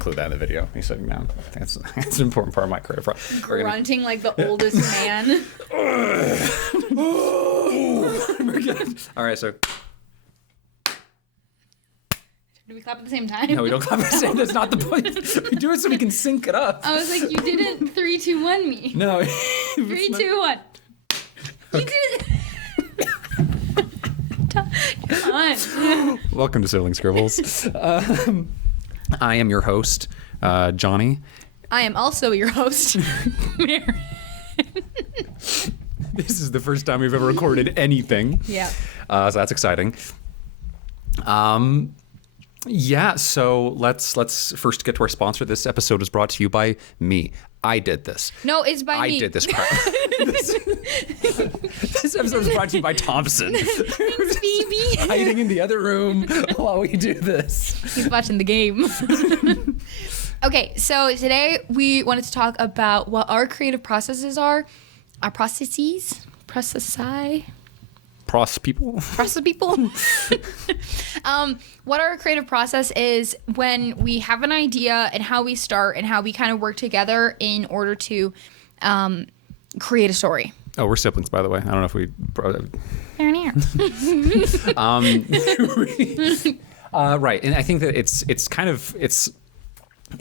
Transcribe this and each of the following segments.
include that in the video. He's sitting down. That's an important part of my creative process. Grunting like the oldest man. All right, so. Do we clap at the same time? No, we don't clap at the same time. That's not the point. We do it so we can sync it up. I was like, you didn't 3, 2, 1 me. No. 3, 2, 1. You did it. Come on. Welcome to Sibling Scribbles. I am your host, Johnny. I am also your host, Mary. This is the first time we've ever recorded anything. Yeah. So that's exciting. Yeah, so let's first get to our sponsor. This episode is brought to you by me. I did this. No, it's by me. I did this crap. This episode is brought to you by Thompson. Thanks, baby. Hiding in the other room while we do this. He's watching the game. Okay, so today we wanted to talk about what our creative processes are. Our processes? Processi? People. Process people? What our creative process is when we have an idea and how we start and how we kind of work together in order to create a story. Oh, we're siblings, by the way. I don't know if we... Right, and I think that it's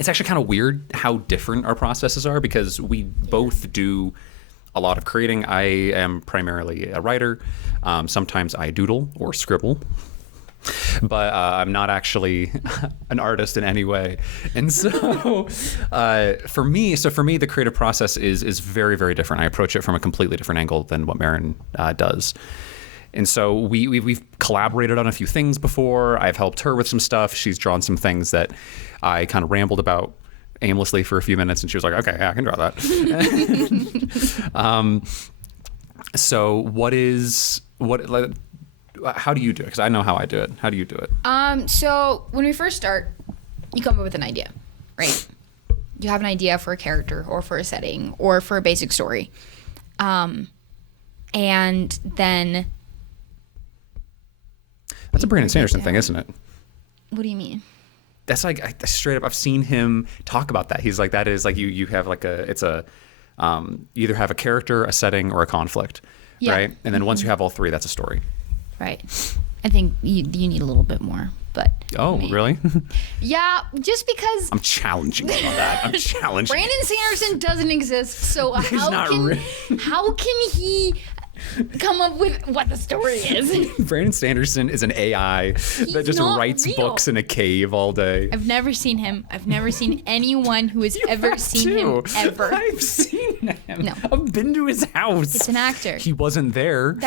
actually kind of weird how different our processes are because we both do a lot of creating. I am primarily a writer. Sometimes I doodle or scribble, but I'm not actually an artist in any way. And so for me, the creative process is very, very different. I approach it from a completely different angle than what Marin does. And so we've collaborated on a few things before. I've helped her with some stuff. She's drawn some things that I kind of rambled about aimlessly for a few minutes, and she was like, okay, yeah, I can draw that. So how do you do it? Because I know how I do it. How do you do it? So when we first start, you come up with an idea, right? You have an idea for a character or for a setting or for a basic story. And then... That's a Brandon Sanderson thing, isn't it? What do you mean? That's like straight up. I've seen him talk about that. He's like, that is like you have like you either have a character, a setting, or a conflict, right? And then once you have all three, that's a story. Right. I think you need a little bit more, but. Oh, really? Yeah, just because. I'm challenging you on that. I'm challenging. Brandon Sanderson doesn't exist, so how can he come up with what the story is? Brandon Sanderson is an AI that just writes books in a cave all day. I've never seen him. I've never seen anyone who has ever seen him ever. I've seen him. No. I've been to his house. It's an actor. He wasn't there.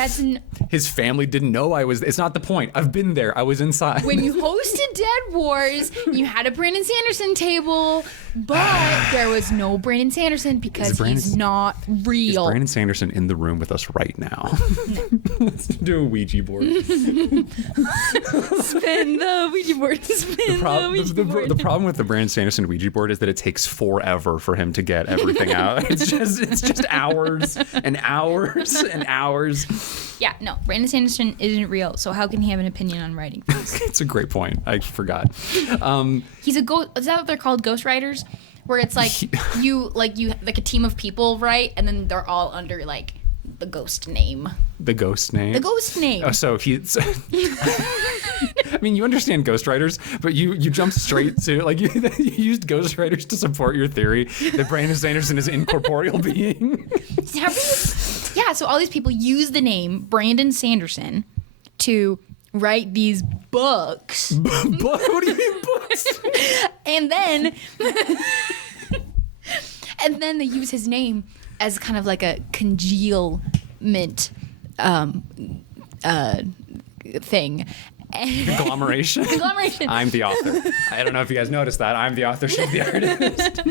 His family didn't know I was. It's not the point. I've been there. I was inside. When you hosted Dead Wars, you had a Brandon Sanderson table, but there was no Brandon Sanderson because he's not real. Is Brandon Sanderson in the room with us right now? No. Let's do a Ouija board. Spin the Ouija board. The problem with the Brandon Sanderson Ouija board is that it takes forever for him to get everything out. It's just hours and hours and hours. Yeah, no, Brandon Sanderson isn't real, so how can he have an opinion on writing? It's a great point. I forgot. He's a ghost. Is that what they're called? Ghostwriters? Where it's like you a team of people, right? And then they're all under like the ghost name. The ghost name? The ghost name. Oh, so he's... I mean, you understand ghostwriters, but you jumped straight to... Like, you used ghostwriters to support your theory that Brandon Sanderson is an incorporeal being. Yeah, so all these people use the name Brandon Sanderson to write these books. What do you mean books? And then they use his name as kind of like a congealment thing. Conglomeration? Conglomeration. I'm the author. I don't know if you guys noticed that. I'm the author, she's the artist.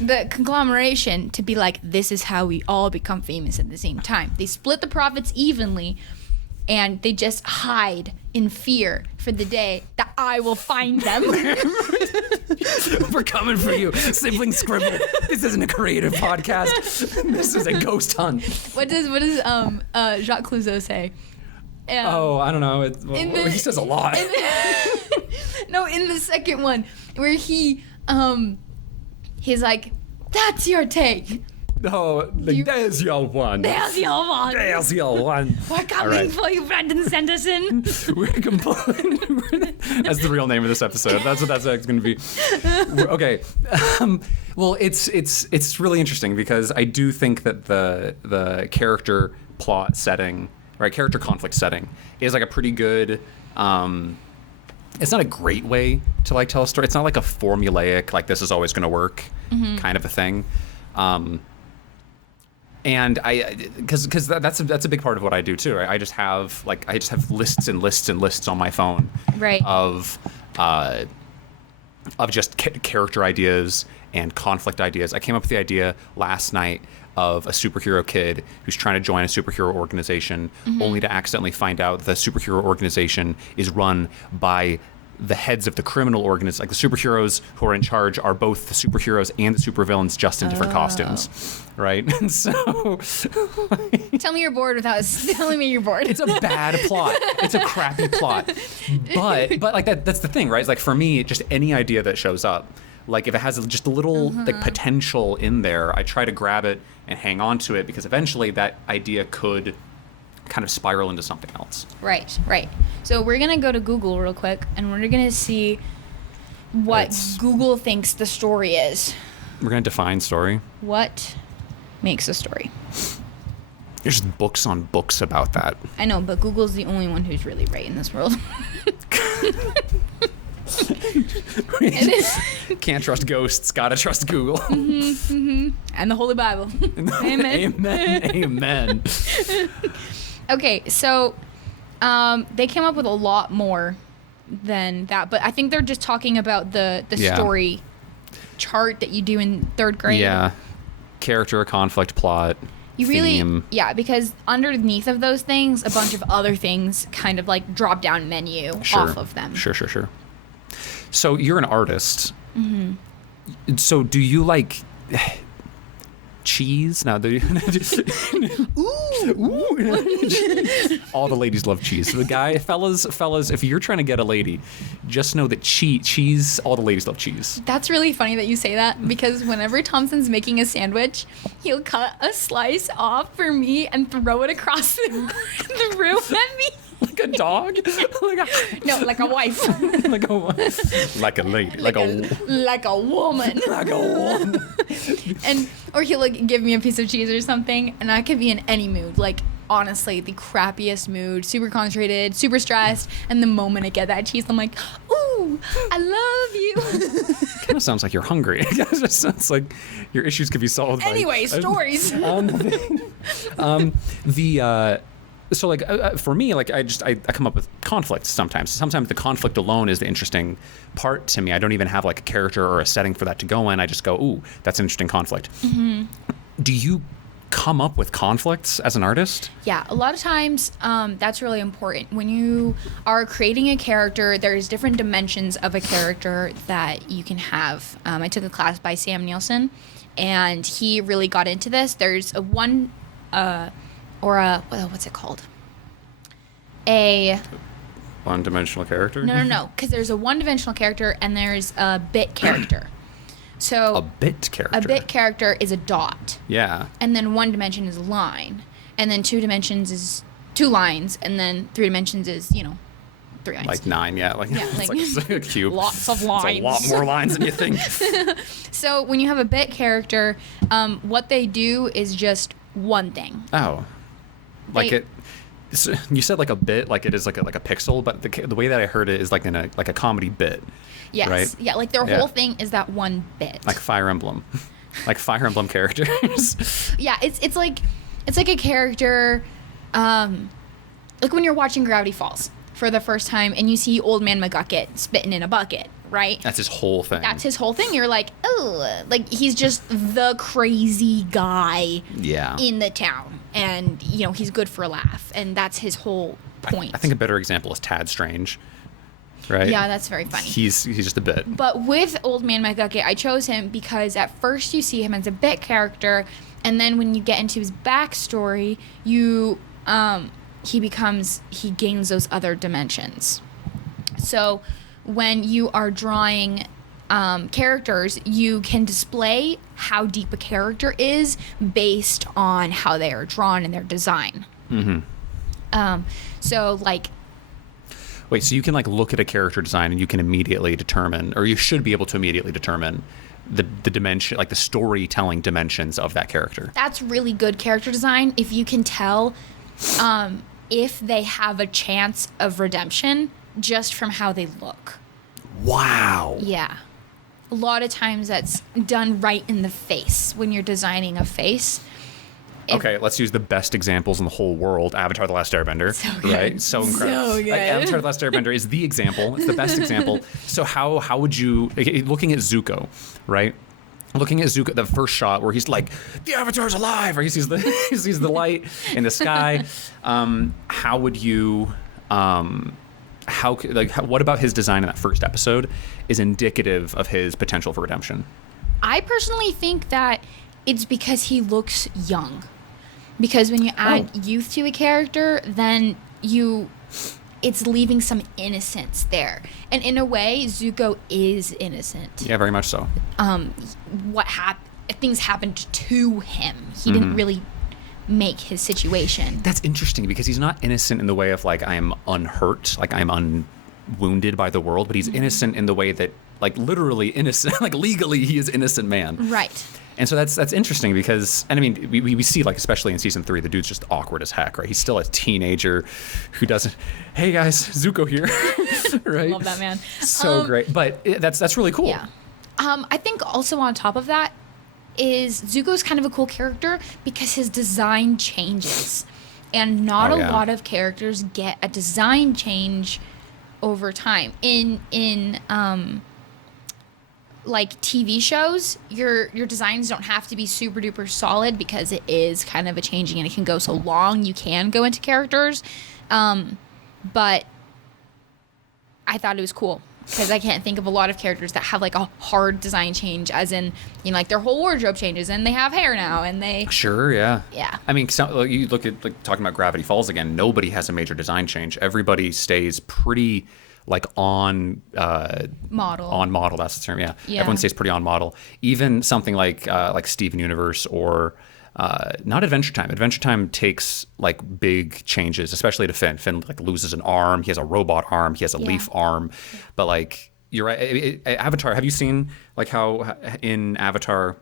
The conglomeration to be like, this is how we all become famous at the same time. They split the profits evenly, and they just hide in fear for the day that I will find them. We're coming for you, Sibling Scribble. This isn't a creative podcast. This is a ghost hunt. What does Jacques Clouseau say? I don't know. He says a lot. No, in the second one, where he he's like, that's your take. No, there's your one. There's your one. There's your one. We're coming for you, Brandon Sanderson. We're complaining. That's the real name of this episode. That's what that's going to be. Okay. Well, it's really interesting because I do think that the character plot setting, right, character conflict setting is like a pretty good. It's not a great way to like tell a story. It's not like a formulaic, like this is always going to work kind of a thing. And because that's a big part of what I do too. Right? I just have lists and lists and lists on my phone, right, of just character ideas and conflict ideas. I came up with the idea last night of a superhero kid who's trying to join a superhero organization, only to accidentally find out the superhero organization is run by the heads of the criminal organization. Like the superheroes who are in charge are both the superheroes and the supervillains, just in different costumes, right? And so, tell me you're bored without telling me you're bored. It's a bad plot. It's a crappy plot. But like that's the thing, right? It's like for me, just any idea that shows up, like if it has just a little like potential in there, I try to grab it and hang on to it because eventually that idea could kind of spiral into something else. Right. So we're going to go to Google real quick and we're going to see what Google thinks the story is. We're going to define story. What makes a story? There's books on books about that. I know, but Google's the only one who's really right in this world. Can't trust ghosts, gotta trust Google. And the Holy Bible. Amen. Amen. Okay, so they came up with a lot more than that, but I think they're just talking about the story chart that you do in third grade. Yeah. Character, conflict, plot, theme. Yeah, because underneath of those things, a bunch of other things kind of like drop down menu off of them. Sure. So you're an artist. So do you like cheese? Now, do you? Ooh. All the ladies love cheese. So fellas, if you're trying to get a lady, just know that cheese. All the ladies love cheese. That's really funny that you say that because whenever Thompson's making a sandwich, he'll cut a slice off for me and throw it across the room at me. Like a dog? No, like a wife. Like a wife. Like a lady. Like a woman. Like a woman. Or he'll like give me a piece of cheese or something, and I could be in any mood. Like honestly, the crappiest mood, super concentrated, super stressed, and the moment I get that cheese, I'm like, ooh, I love you. Kind of sounds like you're hungry. It just sounds like your issues could be solved. Anyway, stories. So like for me, like I come up with conflicts sometimes. Sometimes the conflict alone is the interesting part to me. I don't even have like a character or a setting for that to go in. I just go, ooh, that's an interesting conflict. Do you come up with conflicts as an artist? Yeah, a lot of times that's really important. When you are creating a character, there's different dimensions of a character that you can have. I took a class by Sam Nielsen, and he really got into this. There's what's it called? A one-dimensional character? No, because there's a one-dimensional character and there's a bit character. So a bit character. A bit character is a dot. Yeah. And then 1 dimension is a line, and then 2 dimensions is 2 lines, and then 3 dimensions is 3 lines. Like 9, yeah. It's like a cube. Lots of lines. It's a lot more lines than you think. So when you have a bit character, what they do is just one thing. Oh. You said like a bit, like it is like a pixel, but the way that I heard it is like in a comedy bit. Yes. Right? Yeah, like their whole thing is that one bit. Like Fire Emblem. Like Fire Emblem characters. Yeah, it's like a character like when you're watching Gravity Falls for the first time and you see Old Man McGucket spitting in a bucket, right? That's his whole thing. You're like, oh, like he's just the crazy guy in the town. And, he's good for a laugh. And that's his whole point. I think a better example is Tad Strange, right? Yeah, that's very funny. He's just a bit. But with Old Man McGucket, I chose him because at first you see him as a bit character. And then when you get into his backstory, he gains those other dimensions. So when you are drawing characters, you can display how deep a character is based on how they are drawn and their design. So like, Wait, so you can like look at a character design and you can immediately determine, or you should be able to immediately determine the dimension, like the storytelling dimensions of that character. that's really good character design if you can tell if they have a chance of redemption just from how they look. Wow. Yeah. A lot of times that's done right in the face when you're designing a face. Okay, let's use the best examples in the whole world. Avatar: The Last Airbender, right? So incredible. So good. Like, Avatar: The Last Airbender is the example. It's the best example. So how would you, looking at Zuko, right? Looking at Zuko, the first shot where he's like, "The Avatar's alive," or he sees the he sees the light in the sky. How would you? What about his design in that first episode is indicative of his potential for redemption? I personally think that it's because he looks young. Because when you add youth to a character, then it's leaving some innocence there. And in a way, Zuko is innocent. Yeah, very much so. Things happened to him. He didn't really make his situation. That's interesting because he's not innocent in the way of like I'm unhurt, like I'm unwounded by the world, but he's innocent in the way that like literally innocent, like legally he is innocent man. Right. And so that's interesting because, and I mean, we see like, especially in season 3, the dude's just awkward as heck, right? He's still a teenager who doesn't, hey guys, Zuko here, right? Love that man. So great. But that's really cool. Yeah. I think also on top of that is Zuko's kind of a cool character because his design changes. And not a lot of characters get a design change over time. In like TV shows, your designs don't have to be super duper solid because it is kind of a changing and it can go so long. You can go into characters. But I thought it was cool because I can't think of a lot of characters that have like a hard design change, as in, you know, like their whole wardrobe changes and they have hair now and they... Sure, yeah. Yeah. I mean, so, you look at, like, talking about Gravity Falls again, nobody has a major design change. Everybody stays pretty... like on model, that's the term. Yeah. Everyone stays pretty on model. Even something like Steven Universe or not Adventure Time. Adventure Time takes like big changes, especially to Finn. Finn like loses an arm. He has a robot arm. He has a leaf arm. But like you're right. Avatar. Have you seen like how in Avatar?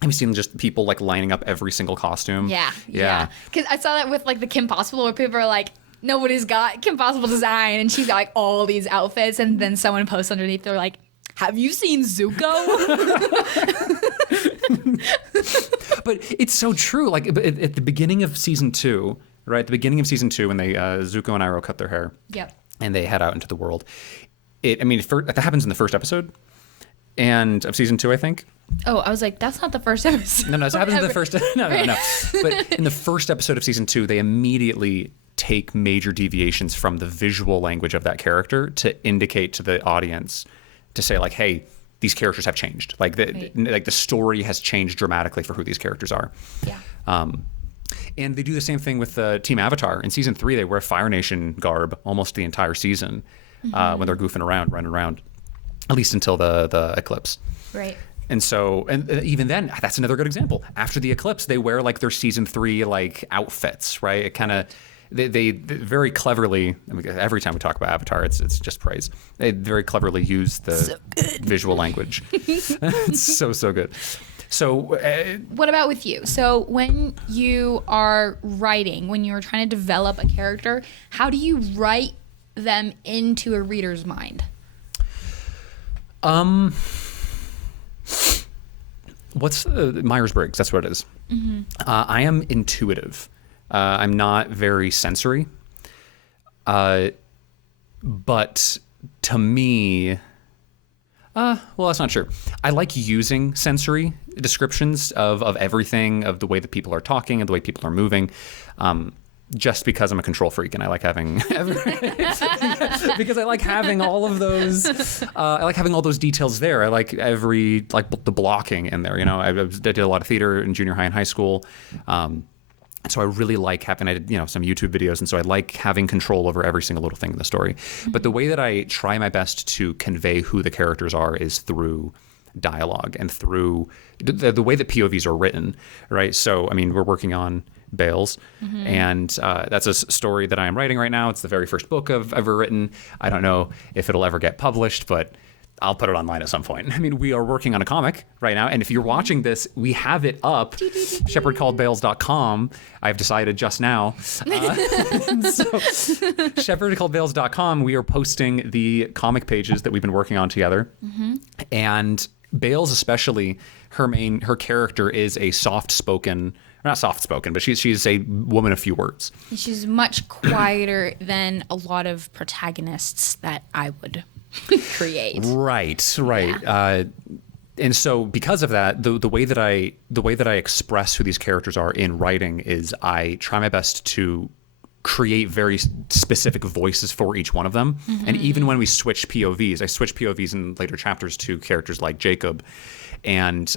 Have you seen just people like lining up every single costume? Yeah. Because I saw that with like the Kim Possible, where people are like, nobody's got Kim Possible design, and she's got like all these outfits, and then someone posts underneath, they're like, have you seen Zuko? But it's so true. Like at the beginning of season 2, right? At the beginning of season 2, when they Zuko and Iroh cut their hair, and they head out into the world. That happens in the first episode, and of season 2, I think. Oh, I was like, that's not the first episode. No, it happens in the first. No. But in the first episode of season 2, they immediately take major deviations from the visual language of that character to indicate to the audience, to say like, hey, these characters have changed. Like the story has changed dramatically for who these characters are. Yeah. And they do the same thing with Team Avatar. In season 3, they wear Fire Nation garb almost the entire season when they're goofing around, running around, at least until the eclipse. Right. And so, and even then, that's another good example. After the eclipse, they wear like their season 3 like outfits, right? It kind of, they very cleverly. I mean, every time we talk about Avatar, it's just praise. They very cleverly use the visual language. It's so good. So, what about with you? So, when you are writing, when you're trying to develop a character, how do you write them into a reader's mind? What's Myers-Briggs? That's what it is. Mm-hmm. I am intuitive. I'm not very sensory. But to me, well, that's not true. I like using sensory descriptions of everything, of the way that people are talking and the way people are moving. Just because I'm a control freak and I like having because I like having all of those I like having all those details there. I like the blocking in there. You know, I did a lot of theater in junior high and high school. So I really like having, some YouTube videos, and so I like having control over every single little thing in the story. But the way that I try my best to convey who the characters are is through dialogue and through the way that POVs are written, right? So, I mean, we're working on Bales, and that's a story that I am writing right now. It's the very first book I've ever written. I don't know if it'll ever get published, but I'll put it online at some point. I mean, we are working on a comic right now, and if you're watching this, we have it up, shepherdcalledbales.com. I've decided just now. So, shepherdcalledbales.com, we are posting the comic pages that we've been working on together. And Bales especially, her character is a soft-spoken, not soft-spoken, but she's a woman of few words. She's much quieter than a lot of protagonists that I would create. Right. Yeah. And so because of that, the way that I express who these characters are in writing is I try my best to create very specific voices for each one of them. And even when we switch POVs, I switch POVs in later chapters to characters like Jacob, and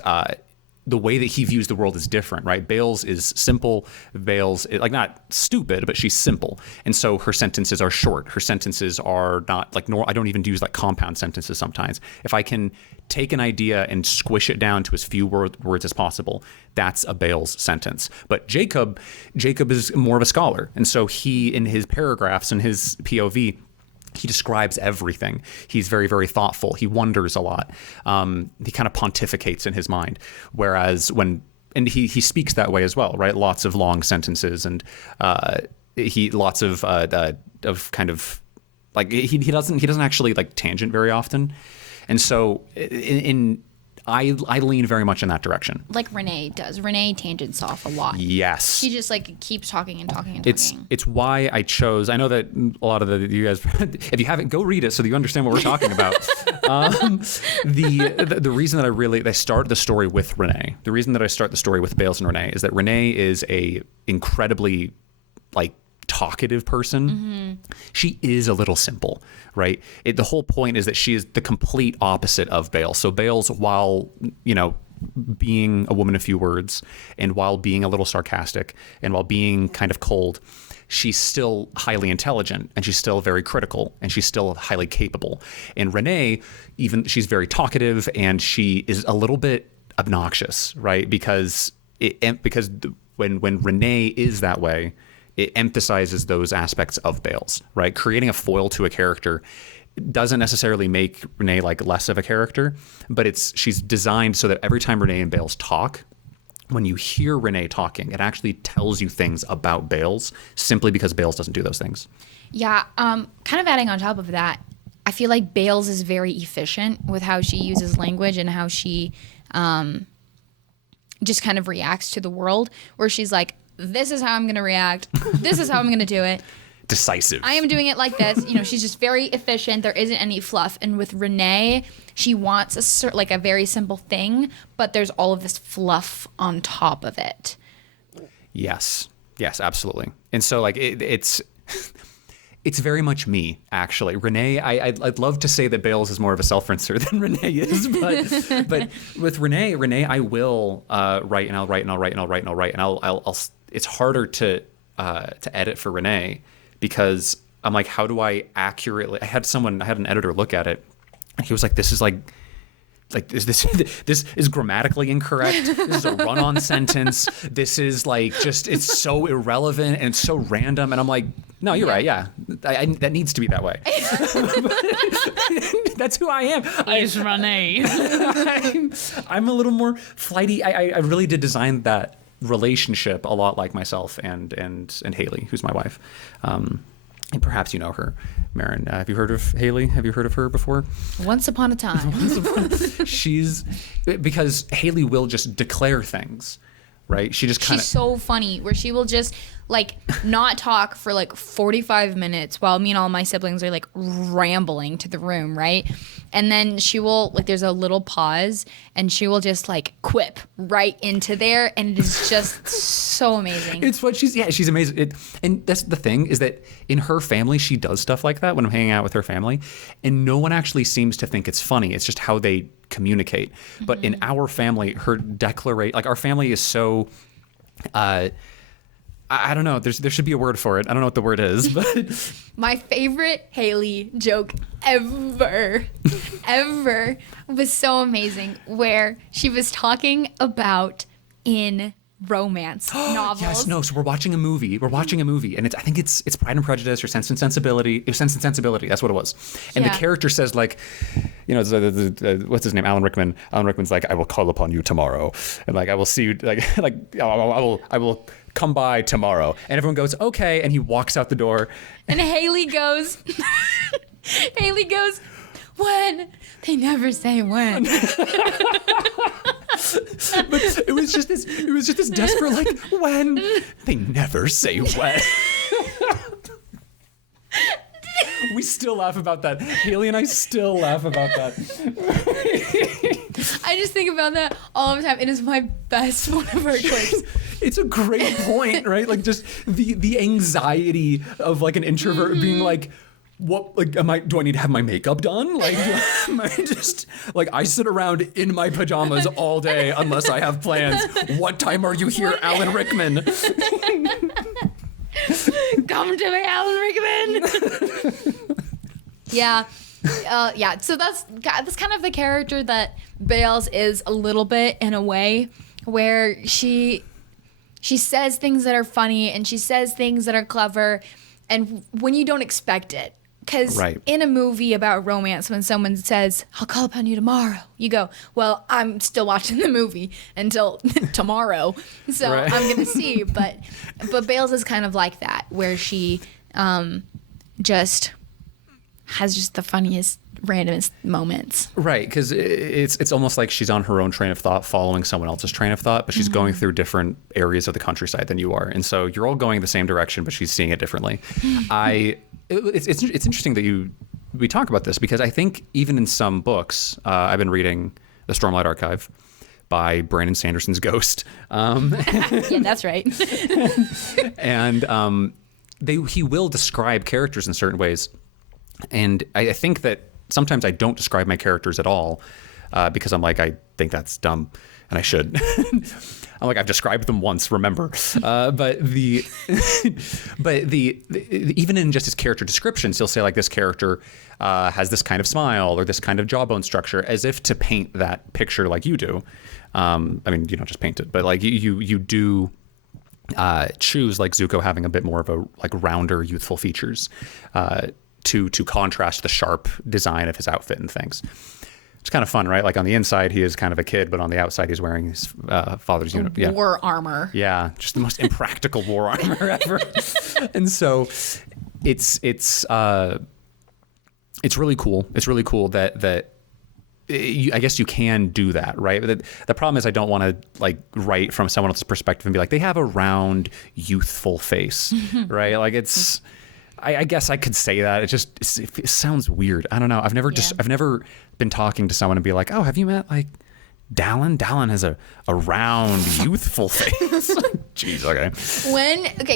the way that he views the world is different, right? Bales is simple. Bales is, like, not stupid, but she's simple. And so her sentences are short. Her sentences are not like, I don't even use like compound sentences sometimes. If I can take an idea and squish it down to as few words as possible, that's a Bales sentence. But Jacob is more of a scholar. And so he, in his paragraphs and his POV, he describes everything. He's very, very thoughtful. He wonders a lot. He kind of pontificates in his mind. Whereas he speaks that way as well, right? Lots of long sentences, and lots of kind of like he doesn't actually like tangent very often. And so I lean very much in that direction. Like Renee does. Renee tangents off a lot. Yes. She just like keeps talking and talking and talking. It's why I chose. I know that a lot of you guys, if you haven't, go read it so that you understand what we're talking about. The reason that I start the story with Renee, the reason that I start the story with Bales and Renee is that Renee is a incredibly like talkative person. She is a little simple, right? The whole point is that she is the complete opposite of Bales. So Bales, while being a woman of few words, and while being a little sarcastic, and while being kind of cold, she's still highly intelligent, and she's still very critical, and she's still highly capable. And Renee, she's very talkative, and she is a little bit obnoxious, right? Because when Renee is that way, it emphasizes those aspects of Bales, right? Creating a foil to a character doesn't necessarily make Renee like less of a character, but she's designed so that every time Renee and Bales talk, when you hear Renee talking, it actually tells you things about Bales simply because Bales doesn't do those things. Yeah, kind of adding on top of that, I feel like Bales is very efficient with how she uses language and how she just kind of reacts to the world, where she's like, this is how I'm going to react. This is how I'm going to do it. Decisive. I am doing it like this. She's just very efficient. There isn't any fluff. And with Renee, she wants a very simple thing, but there's all of this fluff on top of it. Yes, absolutely. And so like it's very much me, actually. Renee, I'd love to say that Bales is more of a self-rinser than Renee is, but with Renee, I will write, and I'll write, and I'll write, and I'll write, and I'll write, and I'll it's harder to edit for Renee, because I'm like, how do I accurately? I had an editor look at it, and he was like, this is grammatically incorrect. This is a run-on sentence. This is like it's so irrelevant and it's so random. And I'm like, no, you're right. Yeah, that needs to be that way. That's who I am. Is Renee. I'm a little more flighty. I really did design that relationship a lot like myself and Haley, who's my wife. And perhaps you know her, Marin. Have you heard of Haley? Have you heard of her before? Once upon a time. Because Haley will just declare things, right? She's so funny, where she will just like not talk for like 45 minutes while me and all my siblings are like rambling to the room, right? And then she will there's a little pause, and she will just like quip right into there, and it is just so amazing. It's what she's amazing. And that's the thing, is that in her family, she does stuff like that when I'm hanging out with her family, and no one actually seems to think it's funny. It's just how they communicate. But in our family, her our family is so I don't know. There should be a word for it. I don't know what the word is, but My favorite Haley joke ever, ever was so amazing, where she was talking about in romance novels. yes, no. So we're watching a movie. And I think it's Pride and Prejudice or Sense and Sensibility. It was Sense and Sensibility. That's what it was. And Yeah. the character says like, you know, what's his name? Alan Rickman. Alan Rickman's like, I will call upon you tomorrow, and like I will see you like I will come by tomorrow. And everyone goes okay, and he walks out the door. And Haley goes, when? They never say when. But it was just this desperate like when. They never say when. We still laugh about that. Haley and I still laugh about that. I just think about that all the time. It is my best one of her quirks. It's a great point, right? Like just the anxiety of like an introvert being like, what, like, do I need to have my makeup done? Like, am I just, like, I sit around in my pajamas all day unless I have plans. What time are you here, Alan Rickman? Come to me, Alan Rickman. Yeah. Yeah. So that's kind of the character that Bales is a little bit, in a way, where she says things that are funny and she says things that are clever, and when you don't expect it. Because Right. in a movie about romance, when someone says, I'll call upon you tomorrow, you go, well, I'm still watching the movie until tomorrow. So Right. I'm going to see. But Bales is kind of like that, where she just has just the funniest, randomest moments. Right, because it's almost like she's on her own train of thought, following someone else's train of thought, but she's going through different areas of the countryside than you are, and so you're all going the same direction, but she's seeing it differently. It's interesting that we talk about this, because I think even in some books, I've been reading The Stormlight Archive by Brandon Sanderson's Ghost, Yeah, that's right. and he will describe characters in certain ways. And I think that sometimes I don't describe my characters at all, because I'm like, I think that's dumb, and I should. I'm like, I've described them once, remember? But even in just his character descriptions, he'll say like, this character has this kind of smile or this kind of jawbone structure, as if to paint that picture like you do. I mean, you don't just paint it, but like you do choose like Zuko having a bit more of a like rounder, youthful features. To contrast the sharp design of his outfit and things. It's kind of fun, right? Like on the inside, he is kind of a kid, but on the outside, he's wearing his father's uniform. Yeah. War armor. Yeah, just the most impractical war armor ever. And so it's really cool. It's really cool that I guess you can do that, right? But the problem is I don't want to like write from someone else's perspective and be like, they have a round, youthful face, right? Like it's... I guess I could say that. It sounds weird. I don't know. I've never been talking to someone and be like, oh, have you met like Dallin? Dallin has a round, youthful face. Jeez, okay.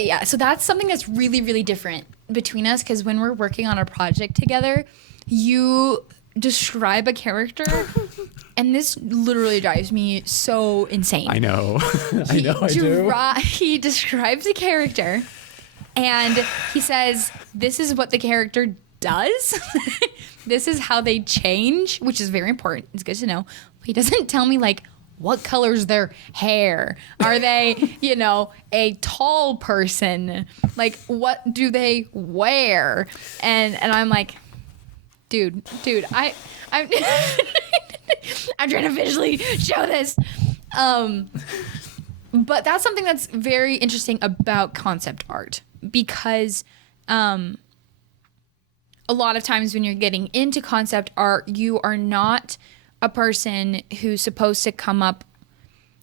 Yeah. So that's something that's really, really different between us, because when we're working on a project together, you describe a character, and this literally drives me so insane. I know. I do. He describes a character, and he says, this is what the character does. This is how they change, which is very important. It's good to know. He doesn't tell me, like, what color's their hair? Are they, a tall person? Like, what do they wear? And I'm like, dude, I'm I'm trying to visually show this. But that's something that's very interesting about concept art, because a lot of times when you're getting into concept art, you are not a person who's supposed to come up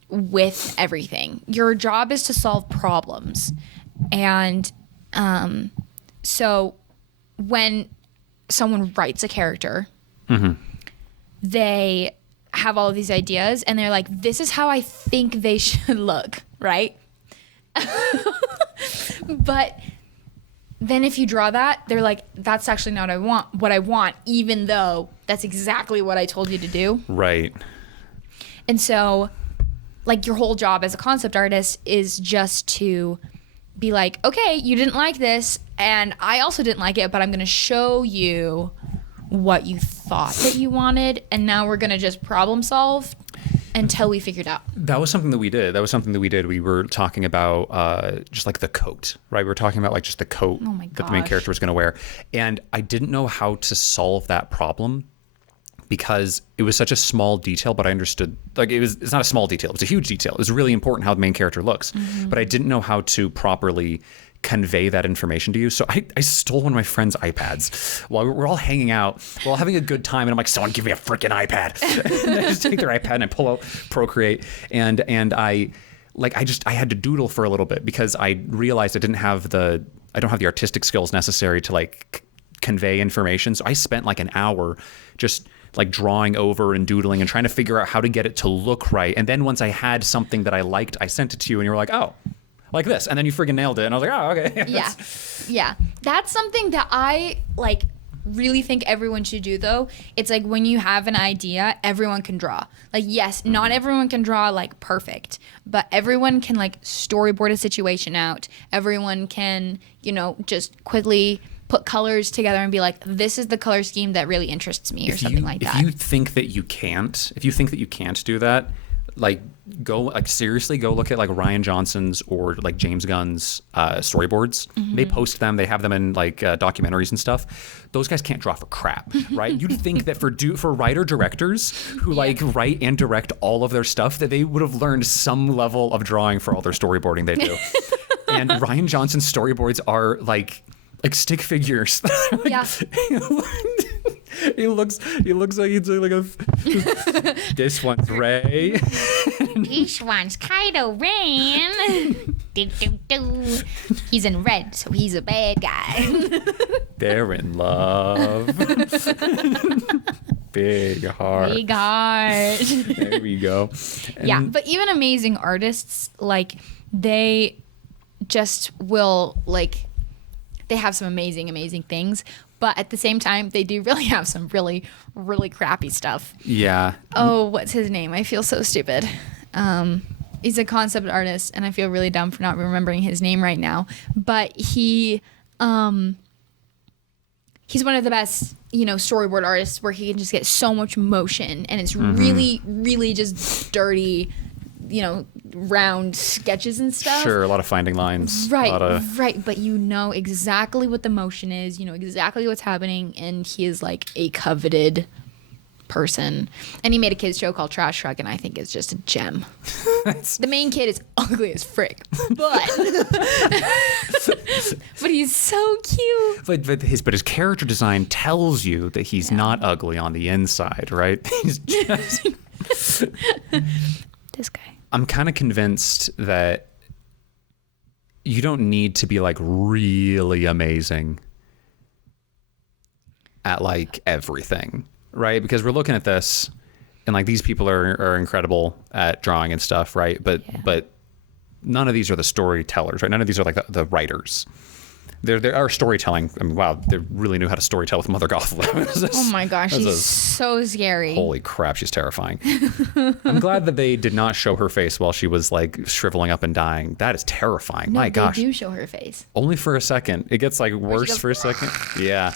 with everything. Your job is to solve problems. And so when someone writes a character, they have all of these ideas, and they're like, this is how I think they should look, right? But then if you draw that, they're like, that's actually not what I want, even though that's exactly what I told you to do. Right. And so, like, your whole job as a concept artist is just to be like, okay, you didn't like this, and I also didn't like it, but I'm gonna show you what you thought that you wanted, and now we're gonna just problem solve until we figured out. That was something that we did. We were talking about just like the coat, right? We were talking about like just the coat that the main character was going to wear. And I didn't know how to solve that problem because it was such a small detail, but I understood, like it's not a small detail. It was a huge detail. It was really important how the main character looks, but I didn't know how to properly convey that information to you. So I stole one of my friend's iPads while we're all hanging out, we're all having a good time, and I'm like, someone give me a freaking iPad. And I just take their iPad and I pull out Procreate, and I had to doodle for a little bit because I realized I don't have the artistic skills necessary to like convey information. So I spent like an hour just like drawing over and doodling and trying to figure out how to get it to look right. And then once I had something that I liked, I sent it to you and you were like, oh, like this, and then you friggin' nailed it, and I was like, oh, okay. Yeah. That's something that I like really think everyone should do, though. It's like when you have an idea, everyone can draw. Like, yes, not everyone can draw like perfect, but everyone can like storyboard a situation out. Everyone can, just quickly put colors together and be like, this is the color scheme that really interests me, or something like that. If you think that you can't do that, like seriously go look at like Ryan Johnson's or like James Gunn's storyboards. They post them, they have them in like documentaries and stuff. Those guys can't draw for crap, right? You'd think that for writer directors who like write and direct all of their stuff, that they would have learned some level of drawing for all their storyboarding they do. And Ryan Johnson's storyboards are like stick figures. Yeah. He looks like he's like a. This one's Ray. This one's Kylo Ren. He's in red, so he's a bad guy. They're in love. Big heart. Big heart. There we go. And but even amazing artists, like they just will like. They have some amazing things, but at the same time, they do really have some really, really crappy stuff. Yeah. Oh, what's his name? I feel so stupid. He's a concept artist, and I feel really dumb for not remembering his name right now. But he's one of the best, storyboard artists where he can just get so much motion, and it's really, really just dirty, round sketches and stuff. Sure, a lot of finding lines. Right. But you know exactly what the motion is. You know exactly what's happening, and he is like a coveted person. And he made a kids show called Trash Truck, and I think it's just a gem. The main kid is ugly as frick, but but he's so cute. But his character design tells you that he's not ugly on the inside, right? He's just this guy. I'm kind of convinced that you don't need to be like really amazing at like everything, right? Because we're looking at this and like these people are incredible at drawing and stuff, right? But none of these are the storytellers, right? None of these are like the writers. There are storytelling. I mean, wow, they really knew how to storytell with Mother Gothel. Oh my gosh, she's so scary. Holy crap, she's terrifying. I'm glad that they did not show her face while she was like shriveling up and dying. That is terrifying. No, my gosh. They do show her face. Only for a second. It gets like worse for a second. Yeah.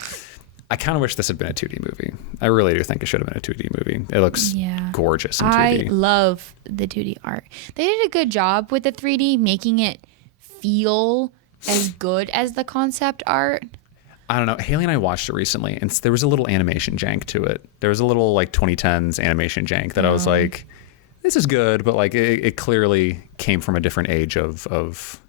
I kind of wish this had been a 2D movie. I really do think it should have been a 2D movie. It looks gorgeous in 2D. I love the 2D art. They did a good job with the 3D, making it feel as good as the concept art. I don't know. Haley and I watched it recently, and there was a little animation jank to it. There was a little like 2010s animation jank that I was like, this is good, but like it clearly came from a different age of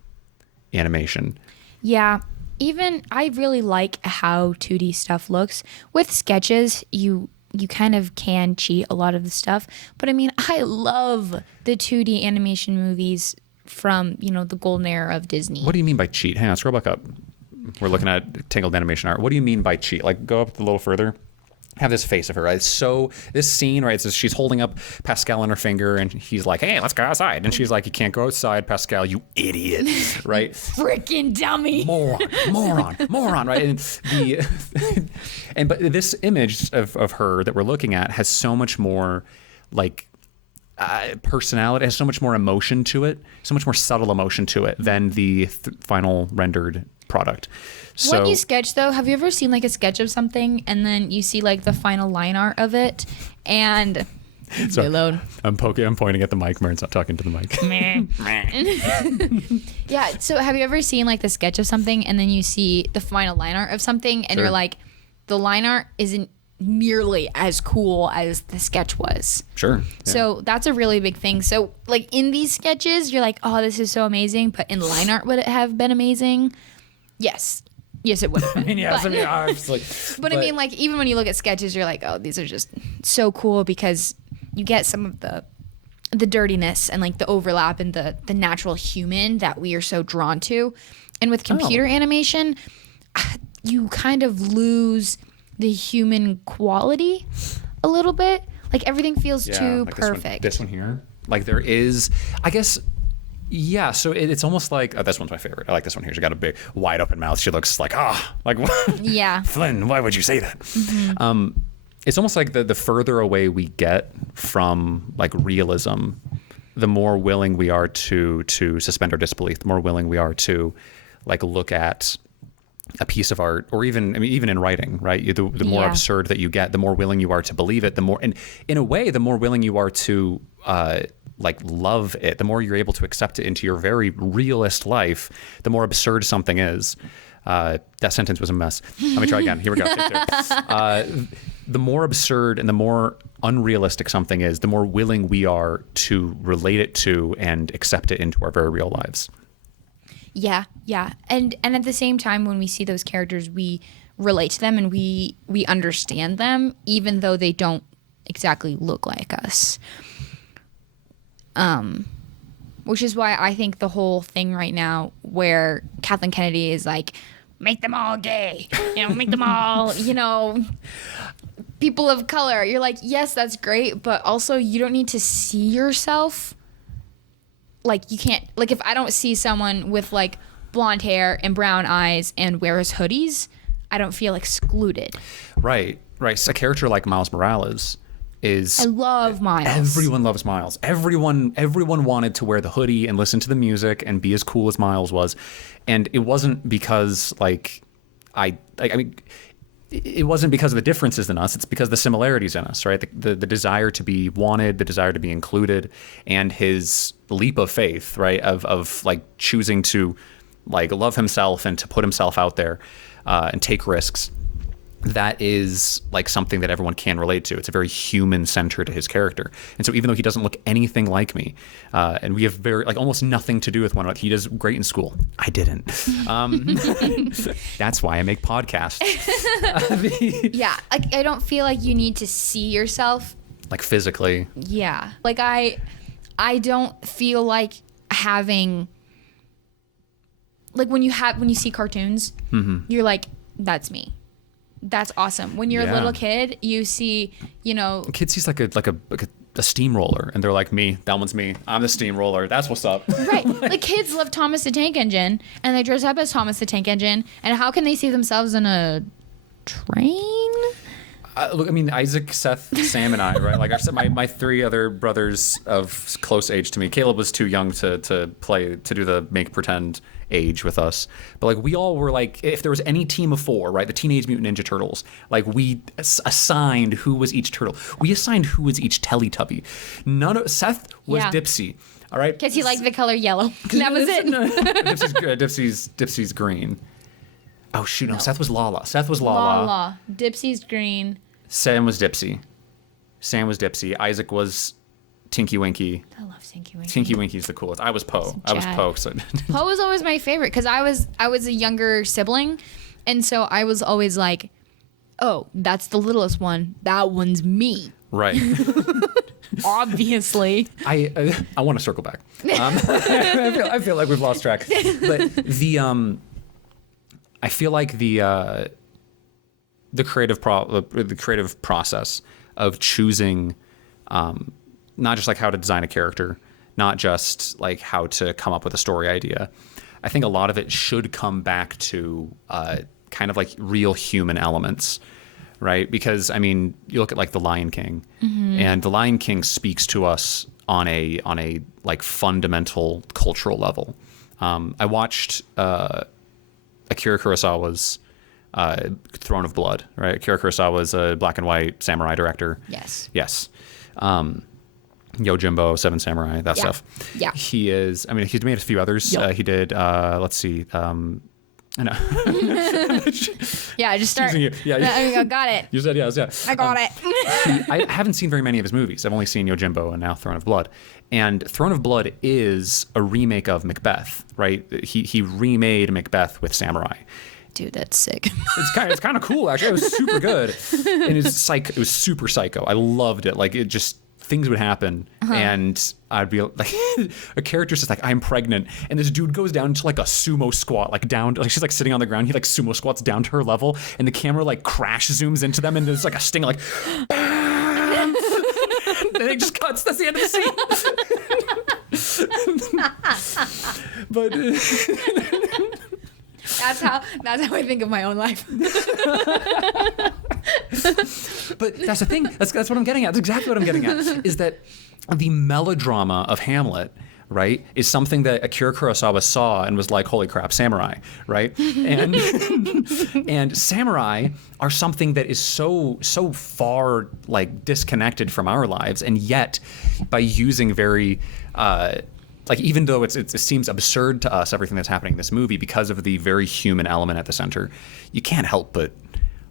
animation. Yeah. Even I really like how 2D stuff looks. With sketches, you kind of can cheat a lot of the stuff. But I mean, I love the 2D animation movies from, the golden era of Disney. What do you mean by cheat? Hang on, scroll back up. We're looking at Tangled animation art. What do you mean by cheat? Like, go up a little further. Have this face of her, right? So this scene, right? So she's holding up Pascal on her finger, and he's like, "Hey, let's go outside." And she's like, "You can't go outside, Pascal, you idiot!" Right? Freaking dummy. Moron, right? And but this image of her that we're looking at has so much more like personality, has so much more emotion to it, so much more subtle emotion to it than the final rendered product. So When you sketch, though, have you ever seen like a sketch of something and then you see like the final line art of it and so alone. I'm pointing at the mic. Marin's not talking to the mic. Yeah. So have you ever seen like the sketch of something and then you see the final line art of something and Sure. you're like, the line art isn't nearly as cool as the sketch was. Sure. Yeah. So that's a really big thing. So like in these sketches, you're like, oh, this is so amazing. But in line art, would it have been amazing? Yes. Yes, it would have been. Obviously. But I mean, like, even when you look at sketches, you're like, oh, these are just so cool because you get some of the dirtiness and like the overlap and the natural human that we are so drawn to. And with computer animation, you kind of lose the human quality a little bit. Like everything feels too like perfect. This one here. Like there is, I guess. Yeah, so it's almost like this one's my favorite. I like this one here. She got a big, wide open mouth. She looks like like what? Yeah. Flynn, why would you say that? It's almost like the further away we get from like realism, the more willing we are to suspend our disbelief. The more willing we are to like look at a piece of art, or even in writing, right? The more absurd that you get, the more willing you are to believe it. The more, and in a way, the more willing you are to like love it, the more you're able to accept it into your very realist life, the more absurd something is. That sentence was a mess. Let me try again. Here we go. The more absurd and the more unrealistic something is, the more willing we are to relate it to and accept it into our very real lives. Yeah. And at the same time, when we see those characters, we relate to them and we understand them, even though they don't exactly look like us. Which is why I think the whole thing right now where Kathleen Kennedy is like, make them all gay, make them all, people of color. You're like, yes, that's great, but also you don't need to see yourself. Like you can't, like if I don't see someone with like blonde hair and brown eyes and wears hoodies, I don't feel excluded. Right. So a character like Miles Morales is, I love Miles. Everyone loves Miles. Everyone wanted to wear the hoodie and listen to the music and be as cool as Miles was. And it wasn't because it wasn't because of the differences in us. It's because of the similarities in us, right? The desire to be wanted, the desire to be included, and his leap of faith, right? Of like choosing to like love himself and to put himself out there and take risks. That is like something that everyone can relate to. It's a very human center to his character. And so even though he doesn't look anything like me, and we have very like almost nothing to do with one another, he does great in school. I didn't. That's why I make podcasts. Yeah, like I don't feel like you need to see yourself. Like physically. Yeah. Like I don't feel like having like when you see cartoons, you're like, that's me. That's awesome. When you're a little kid, you see, a kid sees like a steamroller, and they're like, me, that one's me. I'm the steamroller. That's what's up. Right. Like kids love Thomas the Tank Engine, and they dress up as Thomas the Tank Engine. And how can they see themselves in a train? Look, I mean, Isaac, Seth, Sam, and I, right? Like my three other brothers of close age to me. Caleb was too young to do the make pretend age with us, but like we all were like, if there was any team of four, right, the Teenage Mutant Ninja Turtles, like we assigned who was each turtle. We assigned who was each Teletubby. Seth was Dipsy. All right, because he liked the color yellow. That was it. Dipsy's green. Oh shoot! No, Seth was Lala. Lala. Dipsy's green. Sam was Dipsy. Isaac was Tinky Winky. I love Tinky Winky. Tinky Winky's the coolest. I was Poe. So. Poe was always my favorite because I was a younger sibling, and so I was always like, oh, that's the littlest one. That one's me. Right. Obviously. I want to circle back. I feel like we've lost track. But I feel like the creative process of choosing not just like how to design a character, not just like how to come up with a story idea. I think a lot of it should come back to kind of like real human elements, right? Because I mean, you look at like The Lion King, and The Lion King speaks to us on a like fundamental cultural level. I watched Akira Kurosawa's Throne of Blood, right? Akira Kurosawa is a black and white samurai director. Yes. Yojimbo, Seven Samurai, that stuff. Yeah. He is, I mean, he's made a few others. Yep. He did, let's see, I know. Yeah, just start. You. Yeah. I got it. You said yes, yeah. I got it. I haven't seen very many of his movies. I've only seen Yojimbo and now Throne of Blood. And Throne of Blood is a remake of Macbeth, right? He remade Macbeth with samurai. Dude, that's sick. It's kind of cool, actually. It was super good. And it was super psycho. I loved it. Like, it just, things would happen, and I'd be like, a character's just like, I'm pregnant, and this dude goes down to like a sumo squat, like down, like she's like sitting on the ground, he like sumo squats down to her level, and the camera like crash zooms into them, and there's like a sting, like, bam! And it just cuts. That's the end of the scene. But That's how I think of my own life. But that's the thing. That's what I'm getting at. That's exactly what I'm getting at. Is that the melodrama of Hamlet, right, is something that Akira Kurosawa saw and was like, holy crap, samurai, right? And and samurai are something that is so far like disconnected from our lives, and yet by using very like, even though it seems absurd to us, everything that's happening in this movie, because of the very human element at the center, you can't help but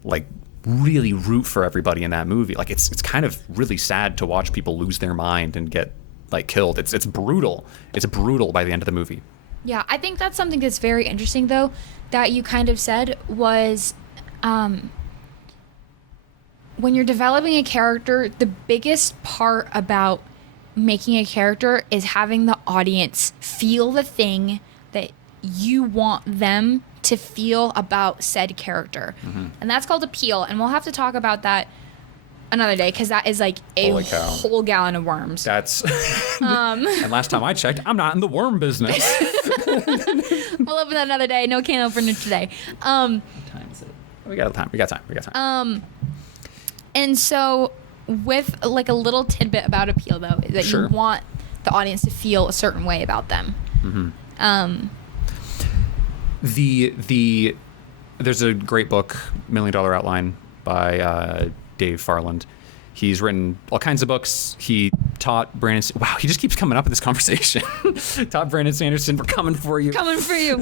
like really root for everybody in that movie. Like, it's kind of really sad to watch people lose their mind and get like killed. It's brutal. It's brutal by the end of the movie. Yeah, I think that's something that's very interesting, though, that you kind of said was when you're developing a character, the biggest part about making a character is having the audience feel the thing that you want them to feel about said character. And that's called appeal, and we'll have to talk about that another day, because that is like a whole gallon of worms. That's and last time I checked, I'm not in the worm business. We'll open that another day. No can opener today. What time is it? We got time. And so with like a little tidbit about appeal, though, is that Sure. you want the audience to feel a certain way about them. There's a great book, $1 Million Outline, by Dave Farland. He's written all kinds of books. He taught Brandon. Wow, he just keeps coming up in this conversation. Taught Brandon Sanderson, we're coming for you. Coming for you.